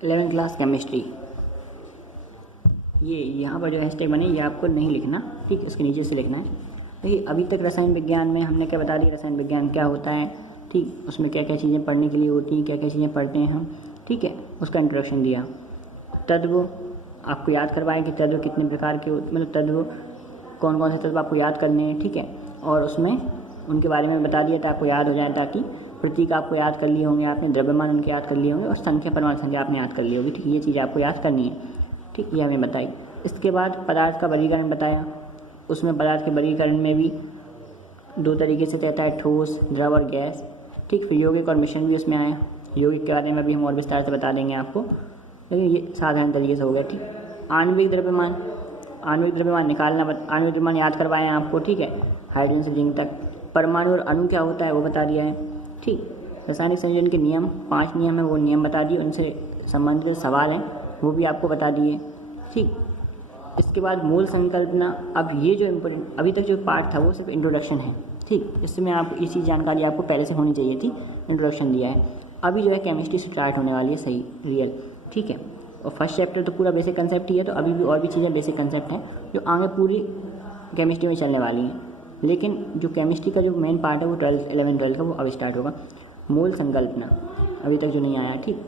11th class chemistry. ये यहाँ पर जो हैशटैग बने ये आपको नहीं लिखना, ठीक, इसके नीचे से लिखना है। देखिए अभी तक रसायन विज्ञान में हमने क्या बता दी, रसायन विज्ञान क्या होता है, ठीक, उसमें क्या क्या चीज़ें पढ़ने के लिए होती हैं, क्या क्या चीज़ें पढ़ते हैं हम, ठीक है, उसका इंट्रोडक्शन दिया। तत्व आपको याद करवाएं कि तत्व कितने प्रकार के, मतलब तत्व कौन कौन से तत्व आपको याद करने हैं, ठीक है, और उसमें उनके बारे में बता दिया था, आपको याद हो जाए, ताकि प्रतीक आपको याद कर लिए होंगे आपने, द्रव्यमान उनके याद कर लिए होंगे, और संख्या परमाणु संख्या आपने याद कर ली होगी, ठीक, ये चीज़ आपको याद करनी है, ठीक, ये हमें बताई। इसके बाद पदार्थ का वर्गीकरण बताया, उसमें पदार्थ के वर्गीकरण में भी दो तरीके से रहता है, ठोस, द्रव और गैस, ठीक, फिर यौगिक और मिश्रण भी उसमें आया। यौगिक के बारे में भी हम और विस्तार से बता देंगे आपको, लेकिन ये साधारण तरीके से हो गया, ठीक। आणविक द्रव्यमान, आणविक द्रव्यमान निकालना, आणविक द्रव्यमान याद करवाएं आपको, ठीक है, हाइड्रोजन से जिंक तक। परमाणु और अणु क्या होता है वो बता दिया है, ठीक। रासायनिक संयोजन के नियम, 5 नियम है, वो नियम बता दिए, उनसे संबंधित सवाल हैं वो भी आपको बता दिए, ठीक। इसके बाद मूल संकल्पना। अब ये जो इम्पोर्टेंट अभी तक जो पार्ट था वो सिर्फ इंट्रोडक्शन है, ठीक, इसमें आप इसी जानकारी आपको पहले से होनी चाहिए थी, इंट्रोडक्शन दिया है। अभी जो है केमिस्ट्री स्टार्ट होने वाली है, सही, रियल, ठीक है, और फर्स्ट चैप्टर तो पूरा बेसिक कंसेप्ट ही है, तो अभी भी और भी चीज़ें बेसिक कंसेप्ट हैं जो आगे पूरी केमिस्ट्री में चलने वाली हैं, लेकिन जो केमिस्ट्री का जो मेन पार्ट है वो 12th 11th 12th का वो अब स्टार्ट होगा। मूल संकल्पना अभी तक जो नहीं आया, ठीक,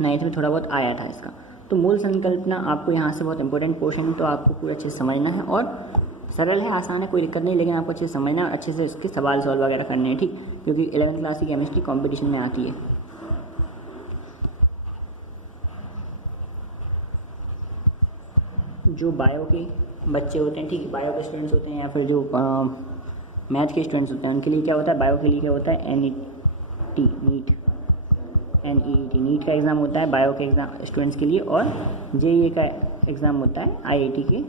9th में थोड़ा बहुत आया था इसका। तो मूल संकल्पना आपको यहाँ से बहुत इंपॉर्टेंट पोर्शन है, तो आपको पूरा अच्छे से समझना है, और सरल है, आसान है, कोई दिक्कत नहीं, लेकिन आपको अच्छे से समझना है, अच्छे से इसके सवाल सॉल्व वगैरह करने हैं, ठीक, क्योंकि 11th क्लास की केमिस्ट्री कॉम्पिटिशन में आती है। जो बायो के बच्चे होते हैं, ठीक है, बायो के स्टूडेंट्स होते हैं, या फिर जो मैथ के स्टूडेंट्स होते हैं, उनके लिए क्या होता है, बायो के लिए क्या होता है, NET, नीट, NEET, नीट का एग्ज़ाम होता है बायो के एग्ज़ाम स्टूडेंट्स के लिए, और JEE का एग्ज़ाम होता है IIT के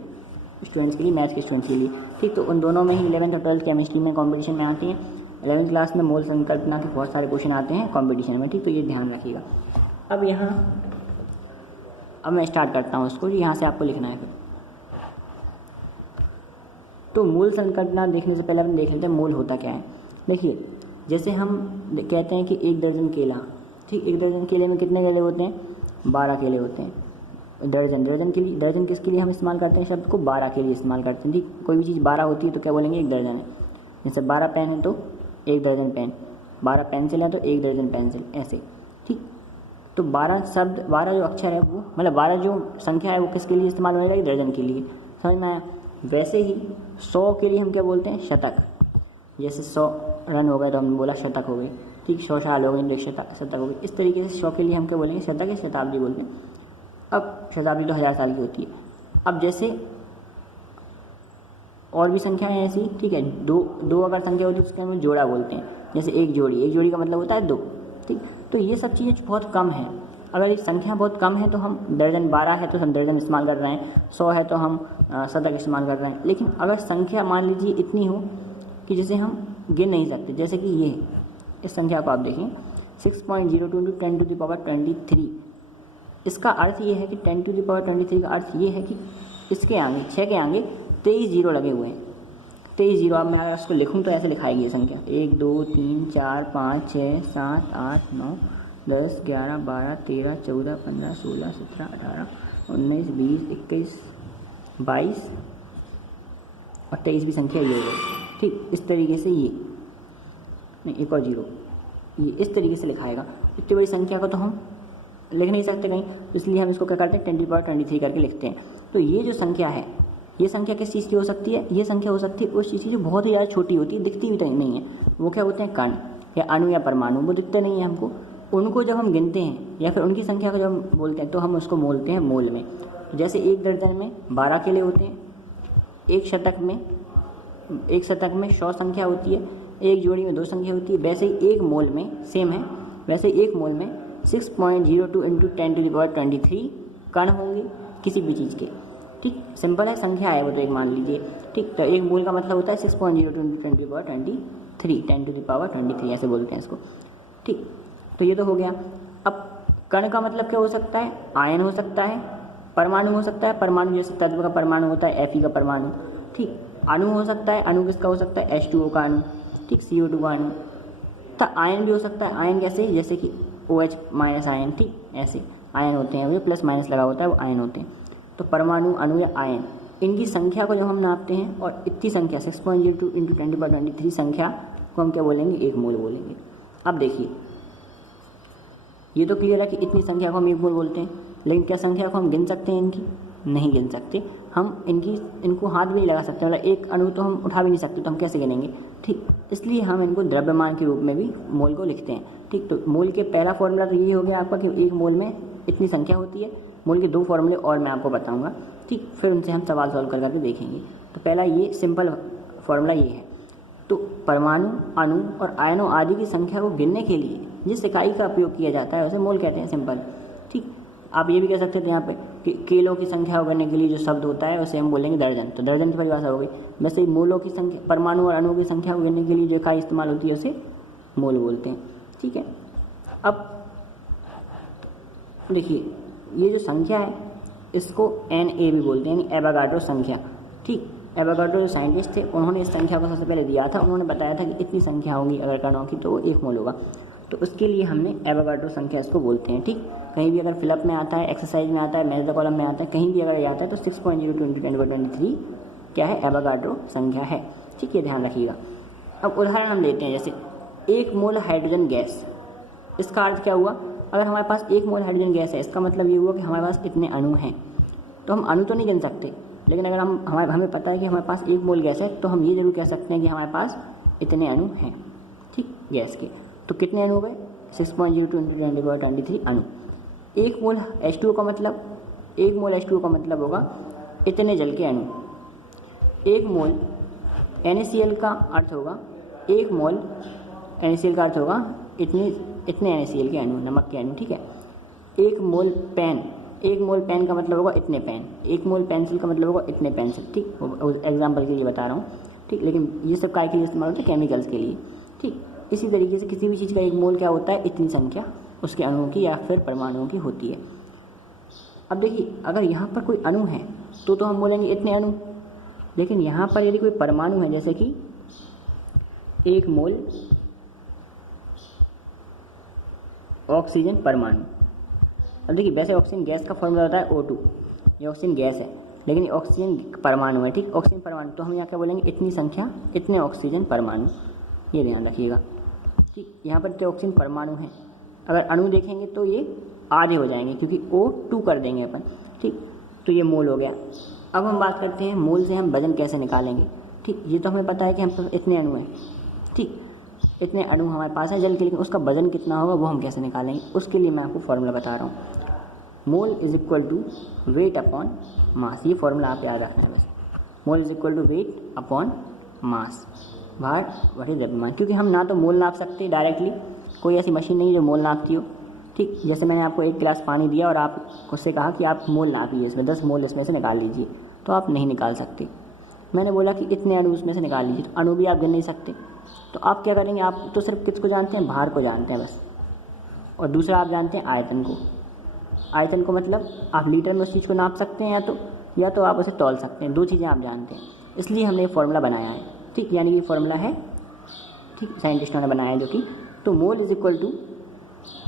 स्टूडेंट्स के लिए, मैथ्स के स्टूडेंट्स के लिए, ठीक। तो उन दोनों में ही 11th और 12th केमिस्ट्री में कॉम्पिटिशन में आती हैं। 11th क्लास में मूल संकल्पना के बहुत सारे क्वेश्चन आते हैं कॉम्पिटिशन में, ठीक, तो ये ध्यान रखिएगा। अब मैं स्टार्ट करता हूँ उसको, यहाँ से आपको लिखना है फिर। तो मूल संकल्पना देखने से पहले अपन देख लेते हैं मूल होता क्या है। देखिए जैसे हम कहते हैं कि 1 दर्जन केला, ठीक, 1 दर्जन केले में कितने केले होते हैं, 12 केले होते हैं। दर्जन के लिए, दर्जन किसके लिए हम इस्तेमाल करते हैं शब्द को, 12 के लिए इस्तेमाल करते हैं, ठीक। कोई भी चीज़ 12 होती है तो क्या बोलेंगे, 1 दर्जन है। जैसे 12 पेन है तो 1 दर्जन पेन, 12 पेंसिल है तो 1 दर्जन पेंसिल, ऐसे, ठीक। तो 12 शब्द, 12 जो अक्षर है वो, मतलब 12 जो संख्या है वो किसके लिए इस्तेमाल होने लगी, दर्जन के लिए, समझ में आया। वैसे ही 100 के लिए हम क्या बोलते हैं, शतक। जैसे 100 रन हो गए तो हमने बोला शतक हो गई, ठीक, 100 साल हो गए तो शतक हो गई। इस तरीके से 100 के लिए हम क्या बोलेंगे, शतक या शताब्दी बोलते हैं। अब शताब्दी तो 1000 साल की होती है। अब जैसे और भी संख्याएं ऐसी, ठीक है, दो अगर संख्या होती है उसके हम जोड़ा बोलते हैं। जैसे एक जोड़ी का मतलब होता है 2, ठीक। तो ये सब चीज़ें बहुत कम हैं। अगर एक संख्या बहुत कम है तो हम दर्जन, 12 है तो हम दर्जन इस्तेमाल कर रहे हैं, 100 है तो हम शतक इस्तेमाल कर रहे हैं। लेकिन अगर संख्या मान लीजिए इतनी हो कि जिसे हम गिन नहीं सकते, जैसे कि ये है, इस संख्या को आप देखें 6.02 × 10⁻23। इसका अर्थ ये है कि 10⁻23 का अर्थ ये है कि इसके आगे 6 के आगे 23 जीरो लगे हुए हैं। 23 जीरो, अब मैं अगर इसको लिखूँ तो ऐसे लिखाएगी ये संख्या 1 2 3 4 5 6 7 8 9 10 11 12 13 14 15 16 17 18 19 20 21 22 और 23 भी संख्या ये है, ठीक। इस तरीके से ये नहीं, एक और जीरो, ये इस तरीके से लिखाएगा। इतनी बड़ी संख्या को तो हम लिख नहीं सकते कहीं, इसलिए हम इसको क्या करते हैं 10⁻23 करके लिखते हैं। तो ये जो संख्या है, ये संख्या किस चीज़ की हो सकती है, ये संख्या हो सकती है उस चीज़ की जो बहुत ही ज़्यादा छोटी होती है, दिखती भी तो नहीं है। वो क्या होते हैं, कण या अणु या परमाणु, वो दिखते नहीं है हमको। उनको जब हम गिनते हैं या फिर उनकी संख्या को जब हम बोलते हैं तो हम उसको बोलते हैं मोल में। जैसे 1 दर्जन में 12 केले होते हैं, एक शतक में 100 संख्या होती है, एक जोड़ी में 2 संख्या होती है। वैसे ही एक मोल में सेम है, वैसे ही एक मोल में 6.02 × 10⁻23 कण होंगे किसी भी चीज़ के, ठीक। सिंपल है, संख्या है वो तो एक मान लीजिए, ठीक। तो एक मोल का मतलब होता है 6.02 × 10⁻23, 10⁻23 ऐसे बोलते हैं इसको, ठीक। तो ये तो हो गया। अब कण का मतलब क्या हो सकता है, आयन हो सकता है, परमाणु हो सकता है, परमाणु जैसे तत्व का परमाणु होता है Fe का परमाणु, ठीक। अणु हो सकता है, अणु किसका हो सकता है, H2O का अणु, ठीक, CO2 का अणु। तो आयन भी हो सकता है, आयन कैसे, जैसे कि OH- आयन, ठीक, ऐसे। आयन होते हैं, जो प्लस माइनस लगा होता है वो आयन होते हैं। तो परमाणु, अणु या आयन, इनकी संख्या को जब हम नापते हैं और इतनी संख्या 6.02 × 10⁻23 संख्या को हम क्या बोलेंगे, एक मोल बोलेंगे। अब देखिए ये तो क्लियर है कि इतनी संख्या को हम एक मोल बोलते हैं, लेकिन क्या संख्या को हम गिन सकते हैं इनकी? नहीं गिन सकते। हम इनको हाथ भी नहीं लगा सकते, मतलब एक अणु तो हम उठा भी नहीं सकते, तो हम कैसे गिनेंगे? ठीक, इसलिए हम इनको द्रव्यमान के रूप में भी मोल को लिखते हैं। ठीक, तो मोल के पहला फॉर्मूला तो यही हो गया आपका कि एक मोल में इतनी संख्या होती है। मोल के 2 फॉर्मूले और मैं आपको बताऊंगा, ठीक, फिर उनसे हम सवाल सॉल्व करके देखेंगे। तो पहला ये सिंपल फॉर्मूला ये है। तो परमाणु, अणु और आयनों आदि की संख्या को गिनने के लिए जिस इकाई का उपयोग किया जाता है उसे मोल कहते हैं, सिंपल। ठीक, आप ये भी कह सकते थे यहाँ पे कि किलो की संख्या को गिनने के लिए जो शब्द होता है उसे हम बोलेंगे दर्जन, तो दर्जन की परिभाषा हो गई। वैसे मोलों की संख्या, परमाणु और अणुओं की संख्या को गिनने के लिए जो इकाई इस्तेमाल होती है उसे मोल बोलते हैं। ठीक है, अब देखिए ये जो संख्या है इसको NA भी बोलते हैं, यानी एवोगाड्रो संख्या। ठीक, एवोगाड्रो जो साइंटिस्ट थे उन्होंने इस संख्या को सबसे पहले दिया था। उन्होंने बताया था कि इतनी संख्या होगी अगर कणों की तो वो 1 मोल होगा, तो उसके लिए हमने एवोगाड्रो संख्या इसको बोलते हैं। ठीक, कहीं भी अगर फिलअप में आता है, एक्सरसाइज में आता है, मैथ द कॉलम में आता है, कहीं भी अगर ये आता है तो 6.02 × 10⁻23 क्या है, एवोगाड्रो संख्या है। ठीक, ये ध्यान रखिएगा। अब उदाहरण हम लेते हैं, जैसे 1 मोल हाइड्रोजन गैस। इसका अर्थ क्या हुआ? अगर हमारे पास 1 मोल हाइड्रोजन गैस है, इसका मतलब ये हुआ कि हमारे पास इतने अणु हैं। तो हम अणु तो नहीं गिन सकते, लेकिन अगर हमें पता है कि हमारे पास 1 मोल गैस है तो हम ये जरूर कह सकते हैं कि हमारे पास इतने अणु हैं। ठीक, गैस के तो कितने अणु हो गए? 6.02 × 10⁻23 अणु। 1 मोल H2O का मतलब, 1 मोल H2O का मतलब होगा इतने जल के अणु। 1 मोल NaCl का अर्थ होगा, 1 मोल NaCl का अर्थ होगा इतने NaCl के अणु, नमक के अणु। ठीक है, 1 मोल पेन, 1 मोल पेन का मतलब होगा इतने पेन। 1 मोल पेंसिल का मतलब होगा इतने पेंसिल। ठीक, एग्जाम्पल के लिए बता रहा हूँ। ठीक, लेकिन ये सब काय के लिए इस्तेमाल होता है? केमिकल्स के लिए। ठीक, इसी तरीके से किसी भी चीज़ का 1 मोल क्या होता है? इतनी संख्या उसके अणुओं की या फिर परमाणुओं की होती है। अब देखिए अगर यहाँ पर कोई अणु है तो हम बोलेंगे इतने अणु, लेकिन यहाँ पर यदि कोई परमाणु है, जैसे कि 1 मोल ऑक्सीजन परमाणु। अब देखिए वैसे ऑक्सीजन गैस का फॉर्मूला होता है O2, ये ऑक्सीजन गैस है, लेकिन ये ऑक्सीजन परमाणु है। ठीक, ऑक्सीजन परमाणु, तो हम यहाँ क्या बोलेंगे? इतनी संख्या, इतने ऑक्सीजन परमाणु। ये ध्यान रखिएगा। ठीक, यहाँ पर तो ऑक्सीजन परमाणु है, अगर अणु देखेंगे तो ये आधे हो जाएंगे क्योंकि O2 कर देंगे अपन। ठीक, तो ये मोल हो गया। अब हम बात करते हैं मोल से हम वजन कैसे निकालेंगे। ठीक, ये तो हमें पता है कि हम इतने अणु हैं। ठीक, इतने अणु हमारे पास है जल के, लेकिन उसका वजन कितना होगा वो हम कैसे निकालेंगे? उसके लिए मैं आपको फॉर्मूला बता रहा हूँ। Mole is equal to weight upon mass. ये फॉर्मूला आप याद रखना है बस। Mole is equal to weight upon mass, भार बटे द्रव्यमान। क्योंकि हम ना तो मोल नाप सकते डायरेक्टली, कोई ऐसी मशीन नहीं जो मोल नापती हो। ठीक, जैसे मैंने आपको 1 गिलास पानी दिया और आप उससे कहा कि आप मोल नापिए, इसमें 10 मोल इसमें से निकाल लीजिए, तो आप नहीं निकाल सकते। मैंने बोला कि इतने अणु उसमें से निकाल लीजिए, तो अणु भी आप गिन नहीं सकते। तो आप क्या करेंगे? आप तो सिर्फ किसको जानते हैं? भार को जानते हैं बस, और दूसरा आप जानते हैं आयतन को। आयतन को मतलब आप लीटर में उस चीज़ को नाप सकते हैं, या तो आप उसे तौल सकते हैं। 2 चीज़ें आप जानते हैं, इसलिए हमने ये फॉर्मूला बनाया है। ठीक, यानी कि फॉर्मूला है, ठीक, साइंटिस्टों ने बनाया है, जो कि तो mole is equal to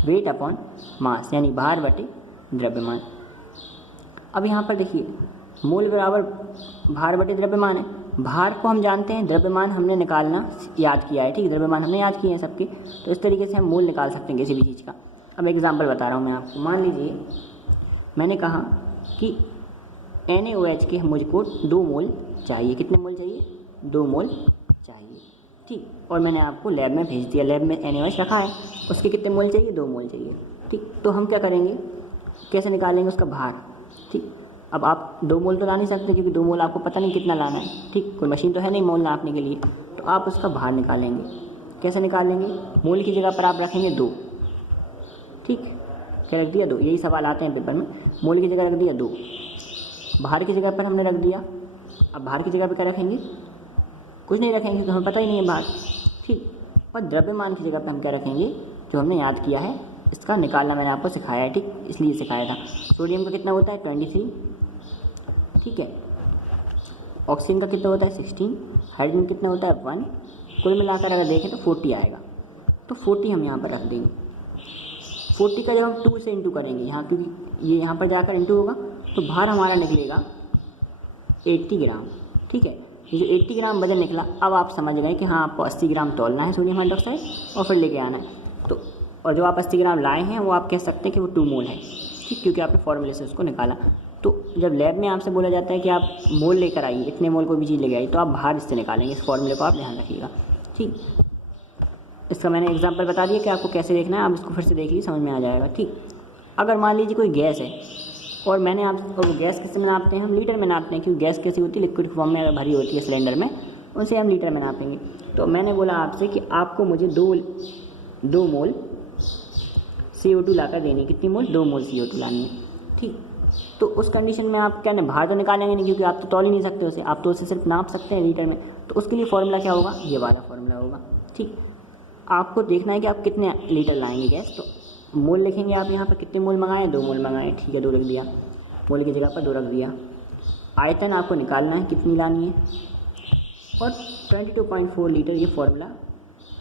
weight upon mass, यानी भार बटे द्रव्यमान। अब यहाँ पर देखिए मोल बराबर भार बटे द्रव्यमान है। भार को हम जानते हैं, द्रव्यमान हमने निकालना याद किया है। ठीक, द्रव्यमान हमने याद किए हैं सबके, तो इस तरीके से हम मोल निकाल सकते हैं किसी भी चीज़ का। अब एग्जांपल बता रहा हूँ मैं आपको। मान लीजिए मैंने कहा कि NaOH के मुझको 2 मोल चाहिए। कितने मोल चाहिए? 2 मोल चाहिए। ठीक, और मैंने आपको लैब में भेज दिया, लैब में NaOH रखा है, उसके कितने मोल चाहिए? 2 मोल चाहिए। ठीक, तो हम क्या करेंगे? कैसे निकालेंगे उसका भार? ठीक, अब आप 2 मोल तो ला नहीं सकते क्योंकि 2 मोल आपको पता नहीं कितना लाना है। ठीक, कोई मशीन तो है नहीं मोल नापने के लिए, तो आप उसका भार निकालेंगे। कैसे निकालेंगे? मोल की जगह पर आप रखेंगे 2। ठीक, क्या रख दिया? 2। यही सवाल आते हैं पेपर में। मोल की जगह रख दिया 2, भार की जगह पर हमने रख दिया। अब भार की जगह पर क्या रखेंगे? कुछ नहीं रखेंगे क्योंकि हमें पता ही नहीं है भार। ठीक, और द्रव्यमान की जगह पर हम क्या रखेंगे? जो हमने याद किया है, इसका निकालना मैंने आपको सिखाया है। ठीक, इसलिए सिखाया था। सोडियम का कितना होता है? 23। ठीक है, ऑक्सीजन का कितना होता है? 16। हाइड्रोजन कितना होता है? 1। कुल मिलाकर अगर देखें तो 40 आएगा, तो 40 हम यहाँ पर रख देंगे। 40 का जब हम 2 से इंटू करेंगे यहाँ, क्योंकि ये यहाँ पर जाकर इंटू होगा, तो भार हमारा निकलेगा 80 ग्राम। ठीक है, ये जो 80 ग्राम वजन निकला, अब आप समझ गए कि हाँ आपको 80 ग्राम तौलना है सोडियम हाइड्रोक्साइड और फिर लेके आना है। तो और जो आप 80 ग्राम लाए हैं वो आप कह सकते हैं कि वो 2 मोल है, ठीक, क्योंकि आपने फॉर्मूले से उसको निकाला। तो जब लैब में आपसे बोला जाता है कि आप मोल लेकर आइए, इतने मोल कोई भी चीज़ लेके आइए, तो आप भार इससे निकालेंगे। इस फॉर्मूले को आप ध्यान रखिएगा। ठीक, इसका मैंने एग्जांपल बता दिया कि आपको कैसे देखना है, आप इसको फिर से देख लीजिए, समझ में आ जाएगा। ठीक, अगर मान लीजिए कोई गैस है और मैंने आप, और वो गैस किस में नापते हैं, हम लीटर में नापते हैं, क्योंकि गैस कैसी होती है, लिक्विड फॉर्म में अगर भरी होती है सिलेंडर में, उनसे हम लीटर में नापेंगे। तो मैंने बोला आपसे कि आपको मुझे 2 मोल CO2 लाकर देनी। कितनी मोल? 2 मोल CO2 लानी है। ठीक, तो उस कंडीशन में आप क्या भार तो निकालेंगे नहीं, क्योंकि आप तो तौल ही नहीं सकते उसे, आप तो उसे सिर्फ नाप सकते हैं लीटर में। तो उसके लिए फॉर्मूला क्या होगा? ये वाला फॉर्मूला होगा। ठीक, आपको देखना है कि आप कितने लीटर लाएंगे गैस, तो मोल लिखेंगे आप यहाँ पर, कितने मोल मंगाए? 2 मोल मंगाए। ठीक है, 2 लिख दिया, मोल की जगह पर 2 रख दिया। आयतन आपको निकालना है कितनी लानी है, और 22.4 लीटर ये फॉर्मूला,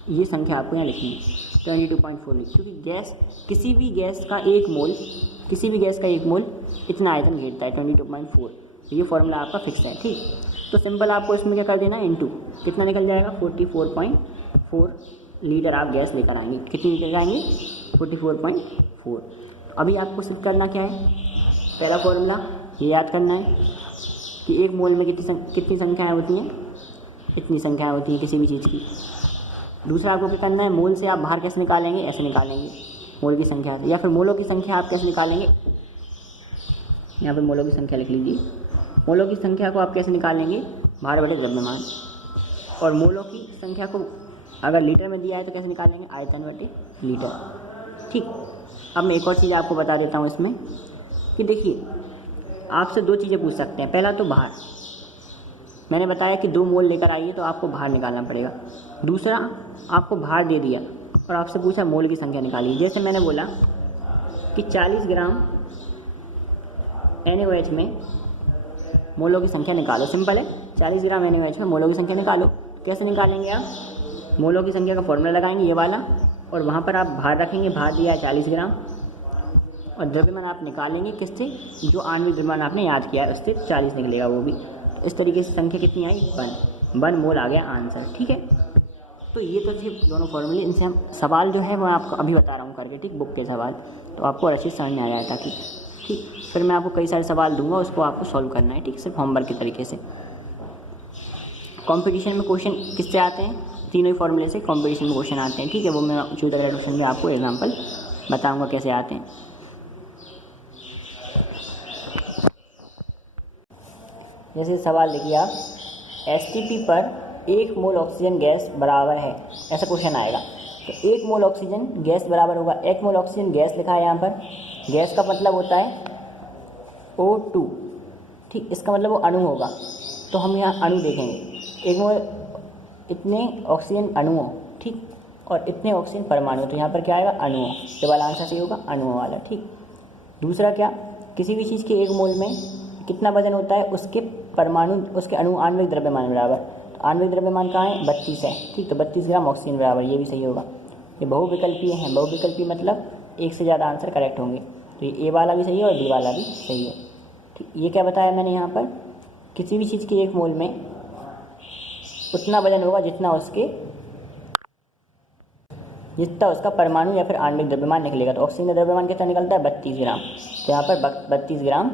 ये संख्या आपको यहाँ लिखनी है 22.4 लीटर, क्योंकि गैस, किसी भी गैस का एक मोल इतना आयतन घेरता है 22.4। ये फॉर्मूला आपका फिक्स है। ठीक, तो सिंपल आपको इसमें क्या कर देना है, इंटू, कितना निकल जाएगा? 44.4 लीटर आप गैस लेकर आएंगे। कितनी लीटर आएंगे? 44.4। अभी आपको सिर्फ करना क्या है, पहला फॉर्मूला ये याद करना है कि एक मोल में कितनी संख्याएँ होती हैं, इतनी संख्याएँ होती हैं किसी भी चीज़ की। दूसरा आपको क्या करना है, मोल से आप बाहर कैसे निकालेंगे, ऐसे निकालेंगे मोल की संख्या से, या फिर मोलों की संख्या आप कैसे निकालेंगे, यहाँ पर मोलों की संख्या लिख लीजिए। मोलों की संख्या को आप कैसे निकालेंगे? भार बटे द्रव्यमान। और मोलों की संख्या को अगर लीटर में दिया है तो कैसे निकालेंगे? आयतन बटे लीटर। ठीक, अब मैं एक और चीज़ आपको बता देता हूँ इसमें कि देखिए, आपसे 2 चीज़ें पूछ सकते हैं। पहला तो भार, मैंने बताया कि 2 मोल लेकर आइए तो आपको भार निकालना पड़ेगा। दूसरा, आपको भार दे दिया और आपसे पूछा मोल की संख्या निकालिए। जैसे मैंने बोला कि 40 ग्राम NaOH में मोलों की संख्या निकालो। सिंपल है, 40 ग्राम NaOH में मोलों की संख्या निकालो। कैसे निकालेंगे आप? मोलों की संख्या का फॉर्मूला लगाएंगे ये वाला, और वहाँ पर आप भार रखेंगे, भार दिया है 40 ग्राम, और द्रव्यमान आप निकालेंगे किससे? जो आणविक द्रव्यमान आपने याद किया है उससे 40 निकलेगा वो भी। इस तरीके से संख्या कितनी आई? 1 मोल आ गया आंसर। ठीक है, तो ये तो थे दोनों फॉर्मूले। इनसे हम सवाल जो है मैं आपको अभी बता रहा हूँ करके, ठीक, बुक के सवाल, तो आपको अच्छे से समझ में आ जाए ताकि। ठीक, फिर मैं आपको कई सारे सवाल दूंगा, उसको आपको सॉल्व करना है। ठीक, सिर्फ होमवर्क के तरीके से। कंपटीशन में क्वेश्चन किससे आते हैं? तीनों ही फॉर्मूले से कंपटीशन में क्वेश्चन आते हैं। ठीक है, वो मैं अगले क्वेश्चन में आपको एग्जाम्पल बताऊँगा कैसे आते हैं। जैसे सवाल देखिए आप, STP पर 1 मोल ऑक्सीजन गैस बराबर है, ऐसा क्वेश्चन आएगा। तो 1 मोल ऑक्सीजन गैस बराबर होगा, 1 मोल ऑक्सीजन गैस लिखा है यहाँ पर। गैस का मतलब होता है O2। ठीक, इसका मतलब वो अणु होगा। तो हम यहाँ अणु देखेंगे, 1 मोल इतने ऑक्सीजन अणुओं, ठीक, और इतने ऑक्सीजन परमाणु, तो यहाँ पर क्या आएगा? अणुओं। ये वाला आंसर सही होगा, अणुओं वाला। ठीक, दूसरा क्या, किसी भी चीज़ के 1 मोल में कितना वजन होता है? उसके परमाणु, उसके अणु आणविक द्रव्यमान बराबर। तो आणविक द्रव्यमान कहाँ है? 32 है। ठीक, तो 32 ग्राम ऑक्सीजन बराबर, ये भी सही होगा। ये बहुविकल्पीय है, बहुविकल्पीय मतलब एक से ज़्यादा आंसर करेक्ट होंगे। तो ये A वाला भी सही है और B वाला भी सही है। ठीक, ये क्या बताया मैंने यहाँ पर? किसी भी चीज़ के 1 मोल में उतना वजन होगा जितना उसका परमाणु या फिर आणविक द्रव्यमान निकलेगा। तो ऑक्सीजन का द्रव्यमान कितना निकलता है? 32 ग्राम। तो यहाँ पर 32 ग्राम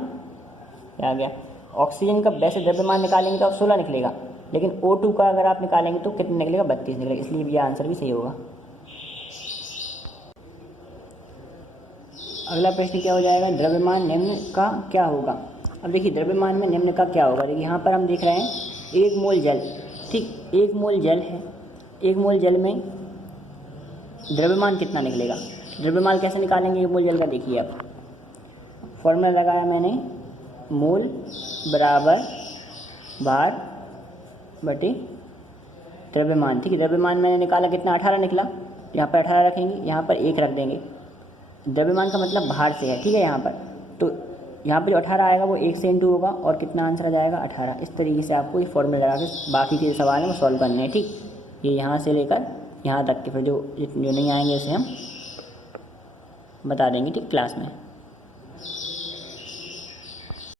आ गया। ऑक्सीजन का वैसे द्रव्यमान निकालेंगे तो अब 16 निकलेगा, लेकिन O2 का अगर आप निकालेंगे तो कितना निकलेगा? 32 निकलेगा, इसलिए ये आंसर भी सही होगा। अगला प्रश्न क्या हो जाएगा? द्रव्यमान निम्न का क्या होगा? अब देखिए, द्रव्यमान में निम्न का क्या होगा। देखिए यहाँ पर हम देख रहे हैं 1 मोल जल। ठीक, 1 मोल जल है, 1 मोल जल में द्रव्यमान कितना निकलेगा? द्रव्यमान कैसे निकालेंगे 1 मोल जल का? देखिए आप, फॉर्मूला लगाया मैंने, मोल बराबर भार बटे द्रव्यमान। ठीक है, द्रव्यमान मैंने निकाला कितना? 18 निकला। यहाँ पर 18 रखेंगे, यहाँ पर 1 रख देंगे। द्रव्यमान का मतलब भार से है। ठीक है, यहाँ पर तो यहाँ पर जो 18 आएगा वो 1 से इंटू होगा, और कितना आंसर आ जाएगा? 18। इस तरीके से आपको ये फॉर्मूला लगा के बाकी के सवाल हैं वो सॉल्व करने हैं। ठीक, ये यहाँ से लेकर यहाँ तक के, फिर जो नहीं आएंगे इसे हम बता देंगे ठीक क्लास में।